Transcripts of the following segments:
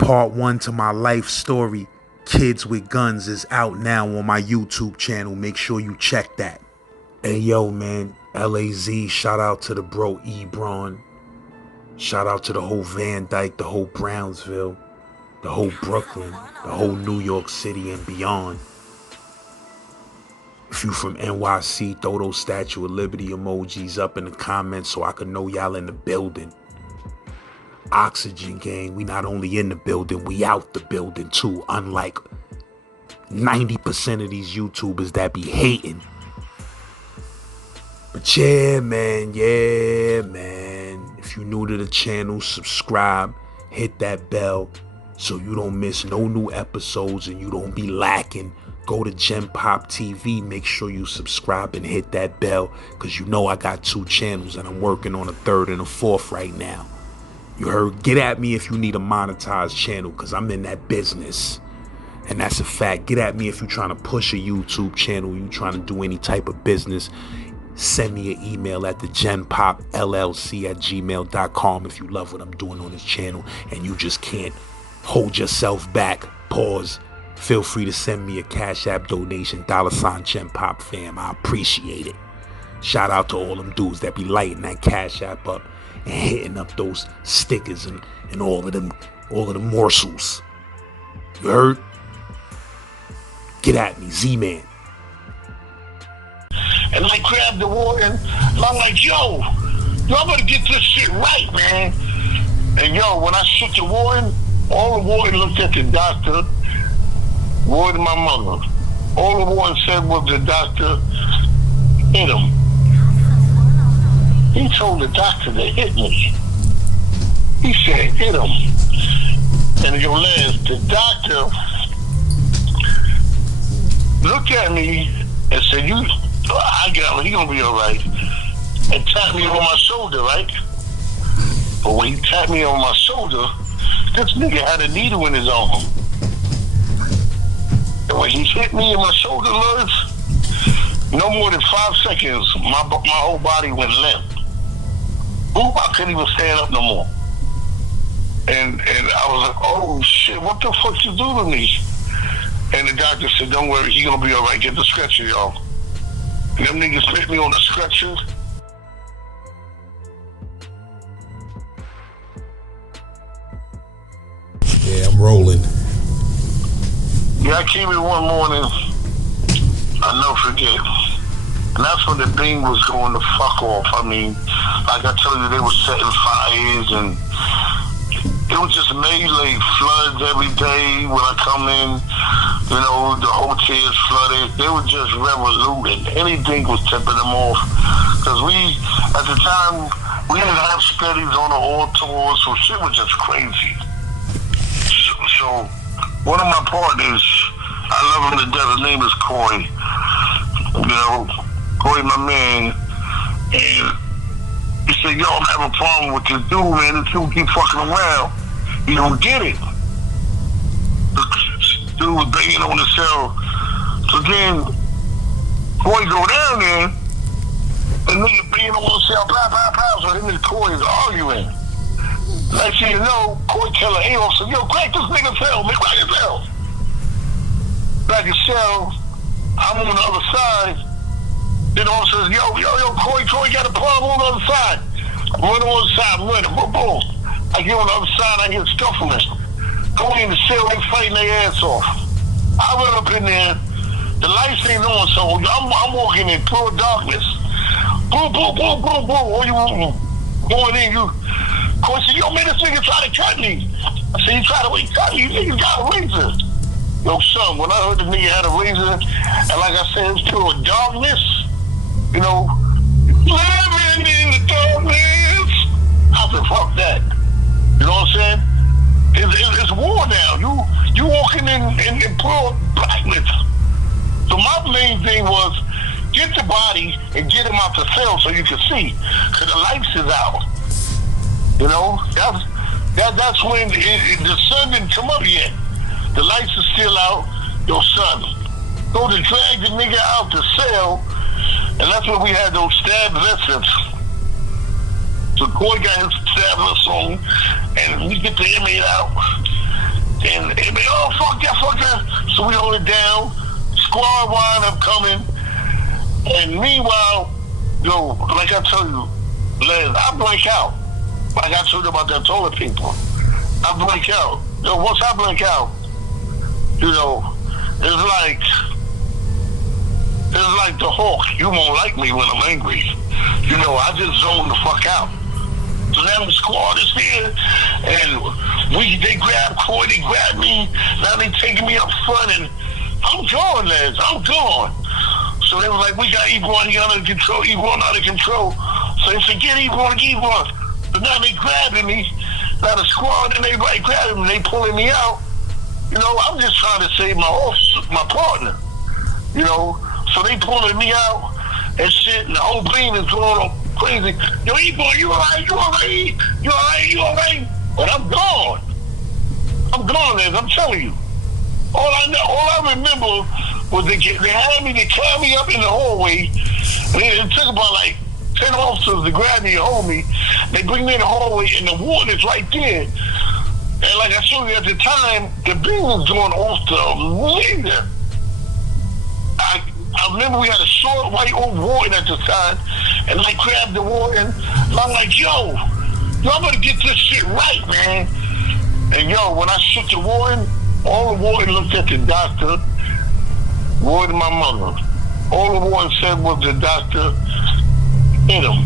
Part 1 to my life story, Kids with Guns, is out now on my YouTube channel. Make sure you check that. Hey, yo, man, st.laz, shout out to the bro Ebron. Shout out to the whole Van Dyke, the whole Brownsville, the whole Brooklyn, the whole New York City and beyond. If you from NYC, throw those Statue of Liberty emojis up in the comments so I can know y'all in the building. Oxygen gang, we not only in the building, we out the building too, unlike 90% of these YouTubers that be hating. But yeah, man. If you new to the channel, subscribe, hit that bell so you don't miss no new episodes and you don't be lacking. Go to Gen Pop TV, make sure you subscribe and hit that bell, because you know I got 2 channels and I'm working on a 3rd and a 4th right now. You heard? Get at me if you need a monetized channel, because I'm in that business. And that's a fact. Get at me if you're trying to push a YouTube channel, you trying to do any type of business. Send me an email at thegenpopllc@gmail.com if you love what I'm doing on this channel and you just can't hold yourself back. Pause. Feel free to send me a Cash App donation, $ Gen Pop fam. I appreciate it. Shout out to all them dudes that be lighting that Cash App up and hitting up those stickers and all of them morsels. You heard? Get at me, Z-Man. And I grabbed the warden, and I'm like, yo, y'all better get this shit right, man. And yo, when I shook the warden, all the warden looked at the doctor, warden my mother. All the warden said was the doctor hit him. He told the doctor to hit me. He said, hit him. And yo, Laz, the doctor looked at me and said, I got him, he gonna be all right. And tapped me on my shoulder, right? But when he tapped me on my shoulder, this nigga had a needle in his arm. And when he hit me in my shoulder, Laz, no more than 5 seconds, my whole body went limp. Boom, I couldn't even stand up no more. And I was like, oh shit, what the fuck you do to me? And the doctor said, don't worry, he gonna be all right, get the stretcher, y'all. And them niggas put me on the stretcher. Yeah, I'm rolling. Yeah, I came in one morning, I never forget. And that's when the beam was going to fuck off. I mean, like I told you, they were setting fires and it was just melee, floods every day when I come in. You know, the hotels flooded. They were just revoluting. Anything was tipping them off. Because at the time, we didn't have steadies on the all tours, so shit was just crazy. So one of my partners, I love him to death, his name is Coy. You know, Coy, my man. And he said, yo, I'm having a problem with this dude, man. This dude keep fucking around. You don't get it. The dude was banging on the cell. So then, Coy go down there, and nigga banging on the cell, blah, blah, blah. So him and Coy is arguing. Next thing you know, Coy tell an A-officer, yo, crack this nigga cell, man, crack his cell. Crack his cell, I'm on the other side. Then the officer says, yo, Coy got a problem on the other side. I'm running on the side, I'm running, boom, boom. I get on the other side, I hear scuffling. Going in the cell, they fighting their ass off. I run up in there, the lights ain't on, so I'm walking in pure darkness. Boom, boom, boom, boom, boom. What you going in, Coy said, yo, man, this nigga tried to cut me. I said, you tried to cut me? You niggas got a razor. Yo, son, when I heard the nigga had a razor, and like I said, it was pure darkness, you know, living in the darkness. I said, fuck that. You know what I'm saying? It's war now. You walking in pure blackness. So my main thing was get the body and get him out the cell so you can see, because the lights is out. You know, that's when the sun didn't come up yet. The lights are still out. Yo, son, go to drag the nigga out the cell, and that's when we had those stab lessons. So Coy got his stab lesson, and we get the inmate out. And they, oh, fuck that. So we hold it down. Squad wind up coming. And meanwhile, yo, like I told you, Les, I blank out. Like I told you about that toilet people. I blank out. Yo, once I blank out, you know, it's like the Hawk. You won't like me when I'm angry. You know, I just zone the fuck out. So now the squad is here, and they grab Coy, they grab me. Now they taking me up front, and I'm gone, lads. I'm gone. So they was like, we got Ebron, he under control. Ebron out of control. So they said, get Ebron, get Ebron. So now they grabbing me. Now the squad and everybody grabbing me. They pulling me out. You know, I'm just trying to save my partner. You know, so they pulling me out and shit, and the whole beam is going crazy. Yo, Ebron, you alright? You alright? You alright? You alright? But I'm gone. I'm gone, Liz. I'm telling you. All I remember was they had me, they carried me up in the hallway. It took about like 10 officers to grab me and hold me. They bring me in the hallway, and the warden is right there. And like I showed you at the time, the beam was going off the laser. I remember we had a short white old warden at the time, and I grabbed the warden, and I'm like, yo, y'all better get this shit right, man. And yo, when I shook the warden, all the warden looked at the doctor, warden my mother. All the warden said was the doctor hit him.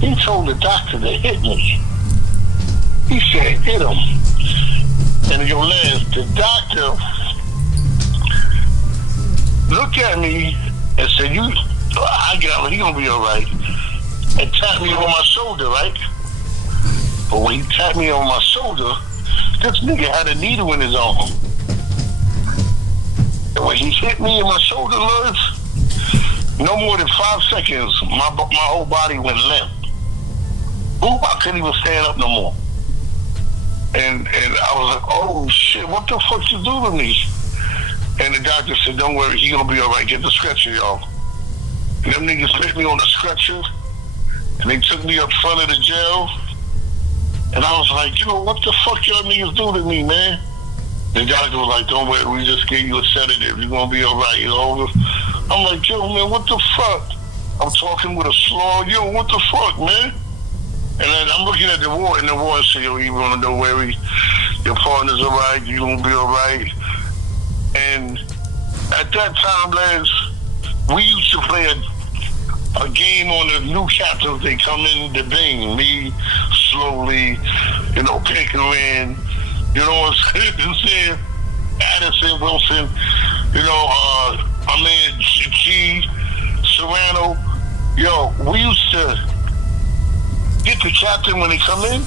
He told the doctor to hit me. He said, hit him. And yo, Les, the doctor looked at me and said, I got him, he gonna be all right. And tapped me on my shoulder, right? But when he tapped me on my shoulder, this nigga had a needle in his arm. And when he hit me in my shoulder, Luz, no more than 5 seconds, my whole body went limp. Boop, I couldn't even stand up no more. And I was like, oh shit, what the fuck you do to me? And the doctor said, don't worry, he gonna be all right, get the stretcher, y'all. And them niggas put me on the stretcher, and they took me up front of the jail. And I was like, yo, what the fuck y'all niggas do to me, man? The doctor was like, don't worry, we just gave you a sedative, you're gonna be all right, you know? I'm like, yo, man, what the fuck? I'm talking with a slaw, yo, what the fuck, man? And then I'm looking at the ward, and the ward said, yo, you wanna know where your partner's all right, you gonna be all right. And at that time, Les, we used to play a game on the new captains. They come in the bing, me, slowly, you know, Pickering, you know what I'm saying? Addison, Wilson, you know, my man G, Serrano. Yo, we used to get the captain when they come in,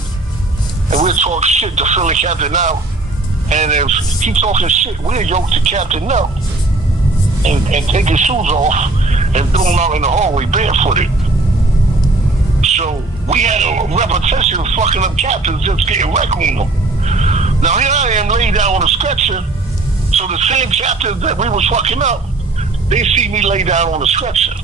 and we'd talk shit to fill the captain out. And if he talking shit, we'll yoke the captain up and take his shoes off and throw him out in the hallway barefooted. So we had a repetition of fucking up captains just getting wrecked on them. Now here I am laid down on a stretcher, so the same captains that we was fucking up, they see me lay down on the stretcher.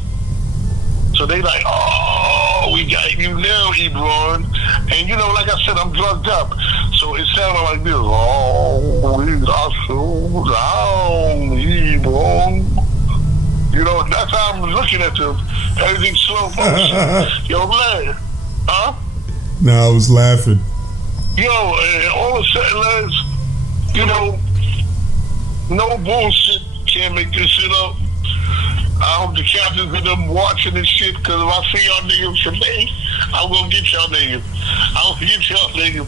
So they like, oh, we got you now, Ebron. And you know, like I said, I'm drugged up. So it sounded like this, oh, we got so down, Ebron. You know, that's how I'm looking at them. Everything slow motion. Yo, man. Huh? No, I was laughing. Yo, and all of a sudden, lads, you know, no bullshit, can't make this shit up. I hope the captains of them watching this shit, because if I see y'all niggas today, I'm going to get y'all niggas. I'm going to get y'all niggas.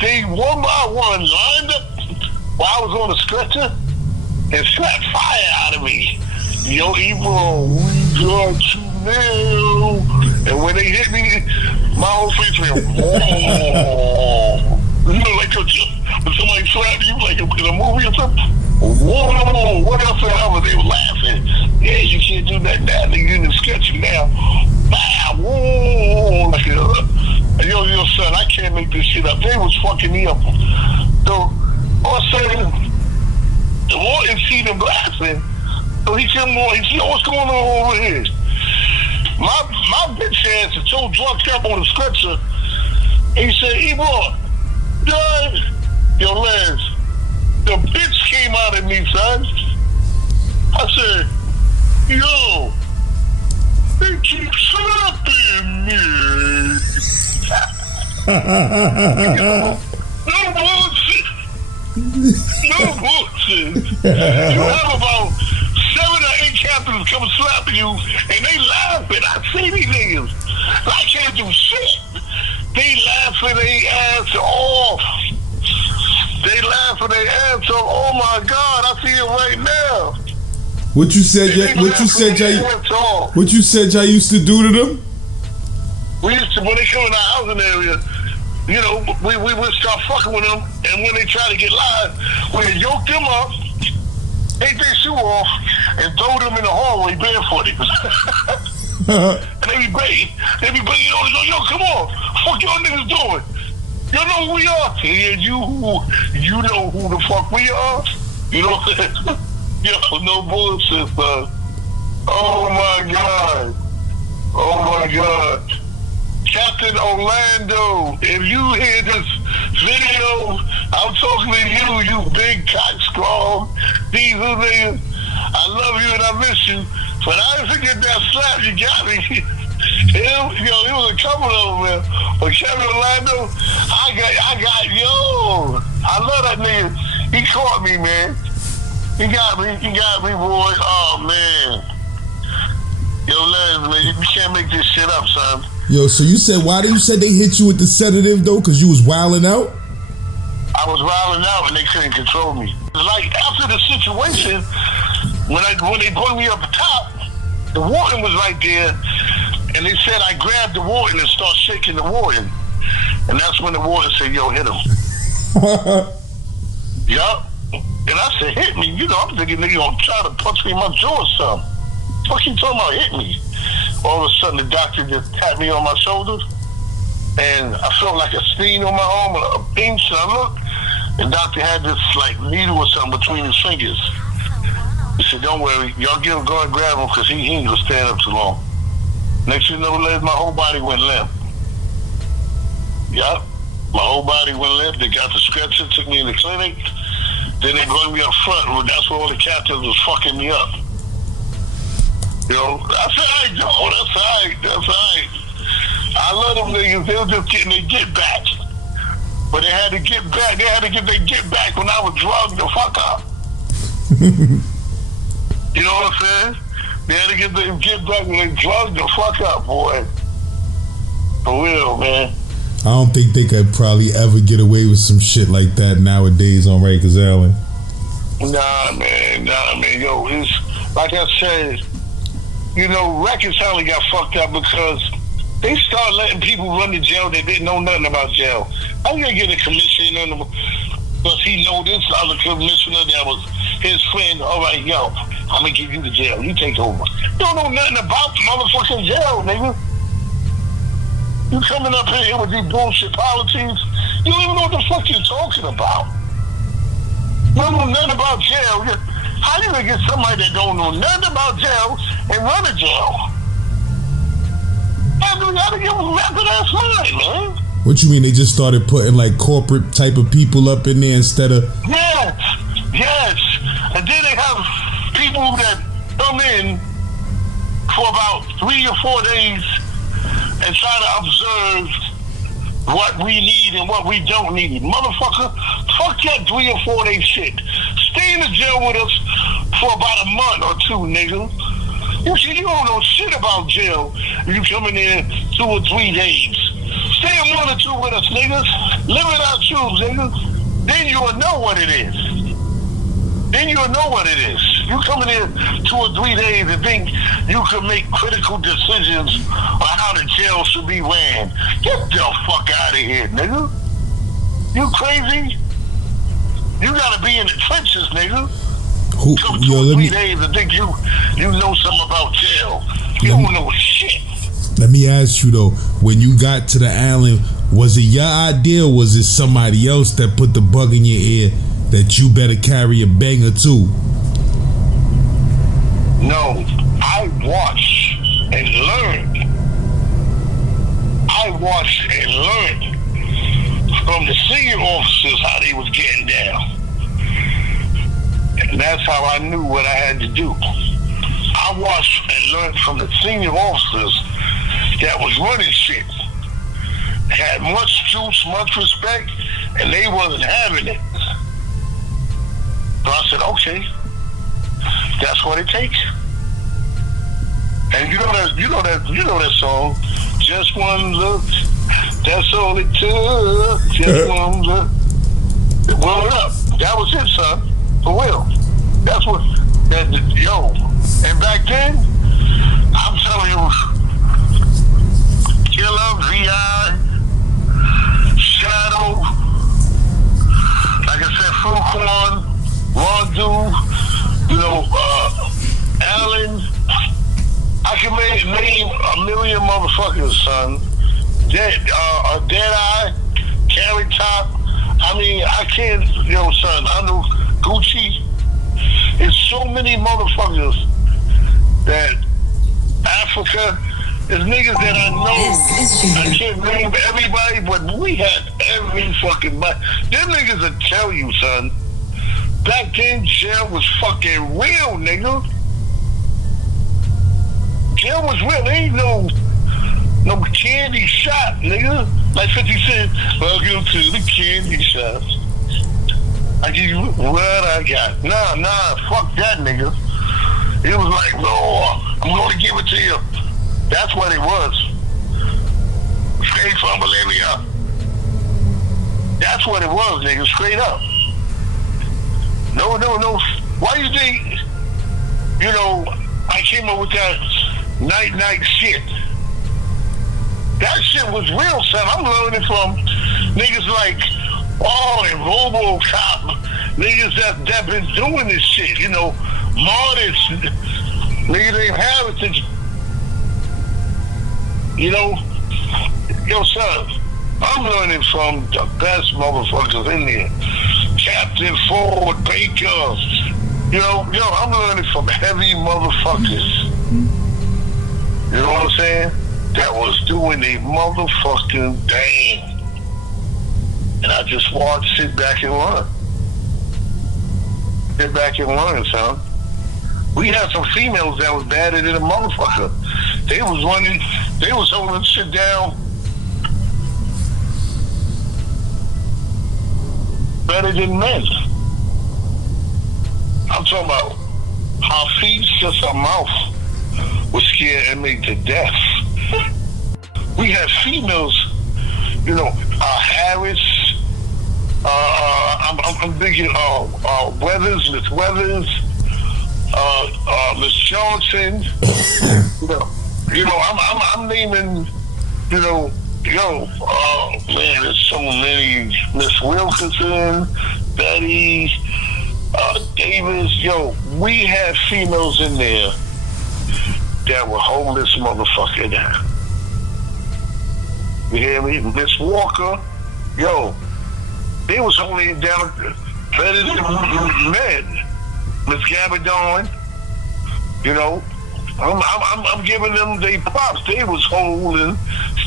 They one by one lined up while I was on the stretcher and slapped fire out of me. Yo, Ebron, we got you now. And when they hit me, my whole face went, whoa. You know, like when somebody slapped you, like in a movie or something. Whoa, what else ever? They were laughing. Yeah, you can't do that now. Nigga, in the sketch now. Bah, whoa, like yo, son, I can't make this shit up. They was fucking me up. So, all of a sudden, the warden see them laughing. So he come on, he see what's going on over here. My bitch ass is so drugged up on the stretcher. He said, Ebron, done. Yo, Laz, the bitch came out of me, son. I said, yo, they keep slapping me. No bullshit. No bullshit. You have about 7 or 8 captains come slapping you, and they laughing. I see these niggas. I can't do shit. They laughing their ass off. They laughing their ass off. Oh my God, I see it right now. What you said? What you said? What you said? Y'all used to do to them? We used to, when they come in our housing area, you know, we would start fucking with them, and when they try to get live, we'd yoke them up, take their shoe off, and throw them in the hallway barefooted. And they be begging on us, yo, come on, fuck y'all niggas doing? You know who we are? Yeah, you know who the fuck we are? You know what I'm saying? Yo, no bullshit, son. Oh my God. Oh my God. Captain Orlando, if you hear this video, I'm talking to you big cockstrong, diesel nigga. I love you and I miss you, but I didn't forget that slap you got me. It was a couple of them, man. But Captain Orlando, I love that nigga. He caught me, man. He got me, boy. Oh, man. Yo, Laz, man, you can't make this shit up, son. Yo, so you said, why did you say they hit you with the sedative, though? Because you was wilding out? I was wilding out, and they couldn't control me. Like, after the situation, when they brought me up top, the warden was right there, and they said I grabbed the warden and started shaking the warden. And that's when the warden said, yo, hit him. Yup. And I said, hit me. You know, I'm thinking nigga gonna try to punch me in my jaw or something. Fuck you talking about hit me? All of a sudden, the doctor just tapped me on my shoulder, and I felt like a sting on my arm, a pinch, and I looked, and the doctor had this, like, needle or something between his fingers. He said, don't worry, y'all go and grab him, because he ain't gonna stand up too long. Next thing you know, my whole body went limp. Yup, my whole body went limp. They got the stretcher, took me in the clinic. Then they brought me up front. Well, that's where all the captains was fucking me up. You know, that's all right, though. That's all right. I love them niggas. They were just getting their get back. But they had to get back. They had to get their get back when I was drugged the fuck up. You know what I'm saying? They had to get their get back when they drugged the fuck up, boy. For real, man. I don't think they could probably ever get away with some shit like that nowadays on Rikers Island. Nah, man. Yo, it's like I said, you know, Rikers Island got fucked up because they started letting people run to jail that didn't know nothing about jail. How you gonna get a commissioner because he know this other commissioner that was his friend? All right, yo, I'm gonna give you the jail. You take over. You don't know nothing about motherfucking jail, nigga. You coming up here with these bullshit politics, you don't even know what the fuck you're talking about. You don't know nothing about jail. How you gonna get somebody that don't know nothing about jail and run a jail? You gotta give them rapid ass line, man. What you mean, they just started putting like corporate type of people up in there instead of... Yes. And then they have people that come in for about 3 or 4 days and try to observe what we need and what we don't need. Motherfucker, fuck that 3 or 4 day shit. Stay in the jail with us for about a month or 2, nigga. You see, you don't know shit about jail. You come in there 2 or 3 days. Stay a month or 2 with us, niggas. Live in our shoes, niggas. Then you will know what it is. You come in here 2 or 3 days and think you can make critical decisions on how the jail should be ran. Get the fuck out of here, nigga. You crazy? You gotta be in the trenches, nigga. Come 2 or 3 days and think you know something about jail. You don't know shit. Let me ask you though, when you got to the island, was it your idea or was it somebody else that put the bug in your ear that you better carry a bang or two? No, I watched and learned. from the senior officers how they was getting down. And that's how I knew what I had to do. I watched and learned from the senior officers that was running shit. Had much juice, much respect, and they wasn't having it. So I said, okay, that's what it takes. And you know that song, just one look, that's all it took, just one look. Word up. That was it, son. For real. That's what, yo. And back then, I'm telling you, Killer, V.I., Shadow, like I said, Fuquan, Rondu, Allen. I can name a million motherfuckers, son. Deadeye, Carrot Top. I mean, I can't, son. I know Gucci. There's so many motherfuckers that Africa. There's niggas that I know. I can't name everybody, but we had every fucking body. Them niggas will tell you, son. Back then, jail was fucking real, nigga. Jail was real. There ain't no candy shop, nigga. Like 50 Cent, welcome to the candy shop. I give you what I got. Nah, fuck that, nigga. It was like, no, I'm gonna give it to you. That's what it was. Straight from Bolivia. That's what it was, nigga, straight up. No. Why you think, I came up with that night shit? That shit was real, son. I'm learning from niggas like, and RoboCop, niggas that been doing this shit, Martis, niggas ain't have it since, son, I'm learning from the best motherfuckers in there. Captain Ford, Baker, I'm learning from heavy motherfuckers. You know what I'm saying? That was doing a motherfucking thing. And I just wanted to sit back and learn. Sit back and learn, son. We had some females that was badder than a motherfucker. They was holding shit down better than men. I'm talking about how feet, just her mouth was scared inmate to death. We had females, Harris, I'm thinking Weathers, Miss Weathers, Miss Johnson. I'm naming, man, there's so many. Miss Wilkinson, Betty, Davis. We had females in there that were holding this motherfucker down. You hear me? Miss Walker, they was holding it down better than men. Miss Gabardon, I'm giving them their props. They was holding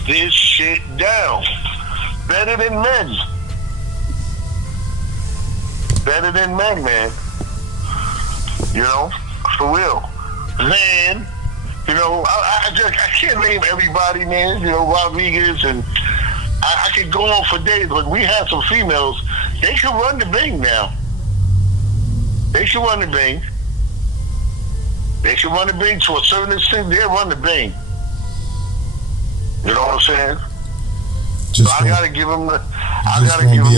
this shit down better than men. Better than men, man. For real. Then, I can't name everybody, man. Rodriguez, and I could go on for days, but we had some females. They could run the Bing now. They can run the Bing. They can run the Bing to a certain extent. They'll run the Bing. You know what I'm saying? So I gotta give them the. I gotta give them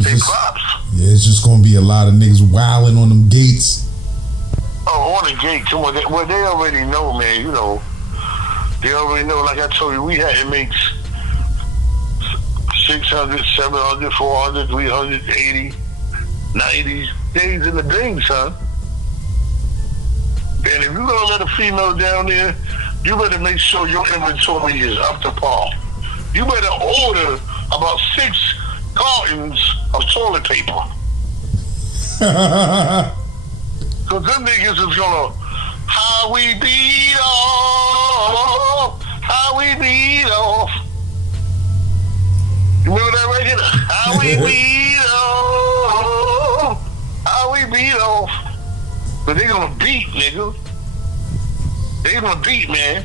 the props. Yeah, it's just gonna be a lot of niggas wilding on them gates. Oh, on the gate, come on. They already know, man. They already know. Like I told you, we had inmates 600, 700, 400, 380, 90 days in the Bing, son. And if you're gonna let a female down there, you better make sure your inventory is up to par. You better order about 6 cartons of toilet paper. Because them niggas is gonna, how we beat off. You know what How we beat off. How we beat off. But they gonna beat, nigga. They gonna beat, man.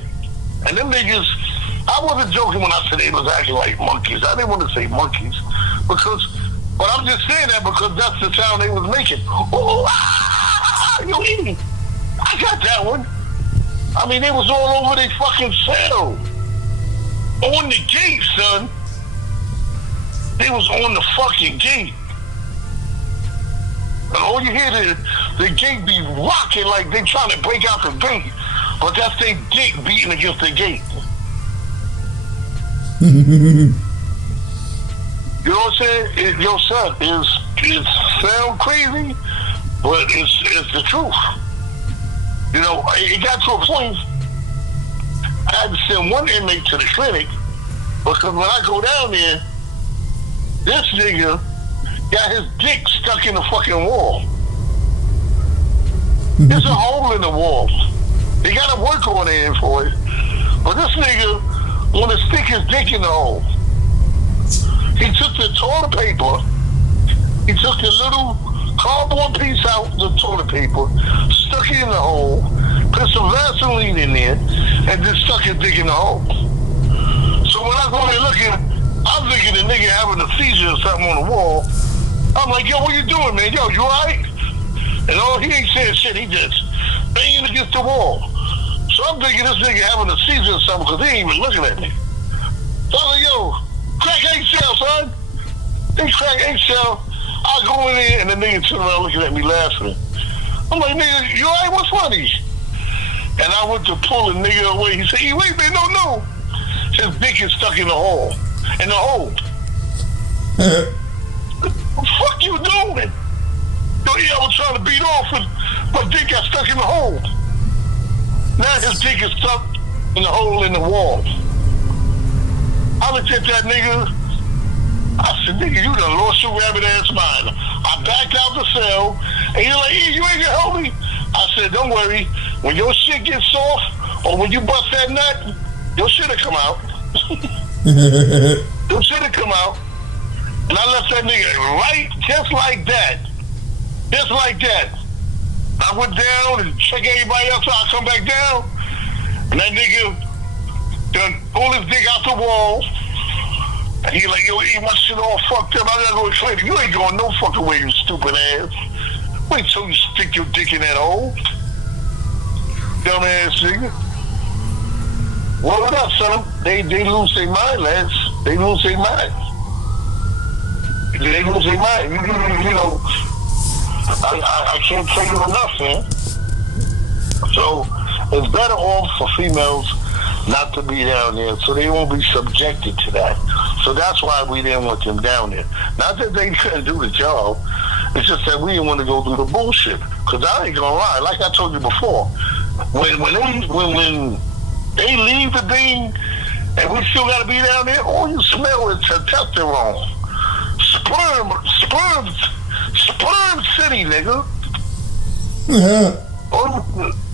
And them niggas, I wasn't joking when I said they was acting like monkeys. I didn't want to say monkeys because, but I'm just saying that because that's the sound they was making. Oh, you eating? I got that one. I mean, they was all over their fucking cell. On the gate, son. They was on the fucking gate. And all you hear is the gate be rocking like they trying to break out the gate. But that's their dick beating against the gate. You know what I'm saying? Yo, son, it sound crazy, but it's the truth. You know, it got to a point, I had to send one inmate to the clinic because when I go down there, this nigga got his dick stuck in the fucking wall. There's a hole in the wall. They got a work order in for it. But this nigga want to stick his dick in the hole. He took the toilet paper. He took the little cardboard piece out the toilet paper, stuck it in the hole, put some Vaseline in there, and then stuck his dick in the hole. So when I go there looking, I'm thinking the nigga having a seizure or something on the wall. I'm like, yo, what you doing, man? Yo, you all right? And all he ain't saying shit, he just banging against the wall. So I'm thinking this nigga having a seizure or something because he ain't even looking at me. So I'm like, yo, crack eggshell, son. They crack eggshell. I go in there and the nigga turn around looking at me laughing. I'm like, nigga, you all right? What's funny? And I went to pull the nigga away. He said, hey, wait, man, no. His dick is stuck in the hole. In the hole. What the fuck you doing? Yo, yeah, I was trying to beat off and my dick got stuck in the hole. Now his dick is stuck in the hole in the wall. I looked at that nigga. I said, nigga, you done lost your rabbit ass mind. I backed out the cell, and you're like, hey, you ain't gonna help me? I said, don't worry. When your shit gets soft, or when you bust that nut, your shit'll come out. Your shit'll come out. And I left that nigga right, just like that. Just like that. I went down and checked everybody else out. I come back down, and that nigga done pulled his dick out the wall. And he like, yo, my shit all fucked up. I gotta go explain it. You ain't going no fucking way, you stupid ass. Wait till you stick your dick in that hole. Dumb ass nigga. What up, son? They lose their mind, lads. They lose their mind. They lose their mind. You know, I can't tell you enough, man. So it's better off for females not to be down there, so they won't be subjected to that. So that's why we didn't want them down there. Not that they couldn't do the job, it's just that we didn't want to go through the bullshit. Because I ain't gonna lie, like I told you before, when they leave the thing and we still gotta be down there, all you smell is testosterone. Sperm city, nigga. Yeah.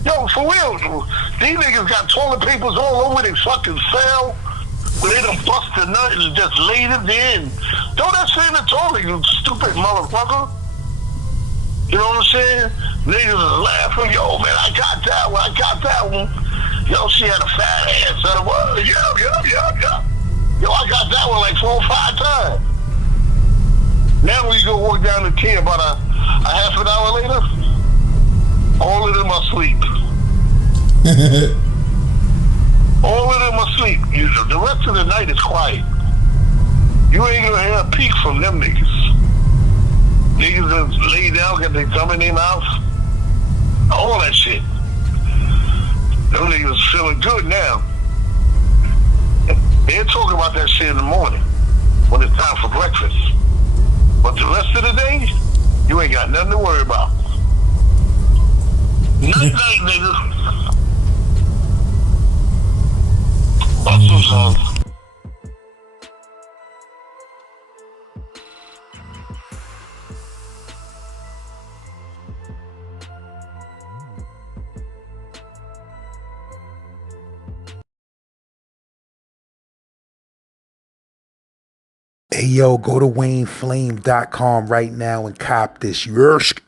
Yo, for real, these niggas got toilet papers all over their fucking cell. Where they done bust the nut and just laid it in. Throw that shit in the toilet, you stupid motherfucker. You know what I'm saying? Niggas is laughing, yo, man, I got that one. Yo, she had a fat ass, son. Yeah. Yo, I got that one like 4 or 5 times. Now we go walk down the T about a half an hour later, all of them are asleep. All of them are asleep. The rest of the night is quiet. You ain't gonna hear a peek from them niggas. Niggas that lay down, got their thumb in their mouth. All that shit. Them niggas feeling good now. They're talking about that shit in the morning when it's time for breakfast. But the rest of the day, you ain't got nothing to worry about. Night, nigga. That's what's up. Hey yo, go to WayneFlame.com right now and cop this. Yersk.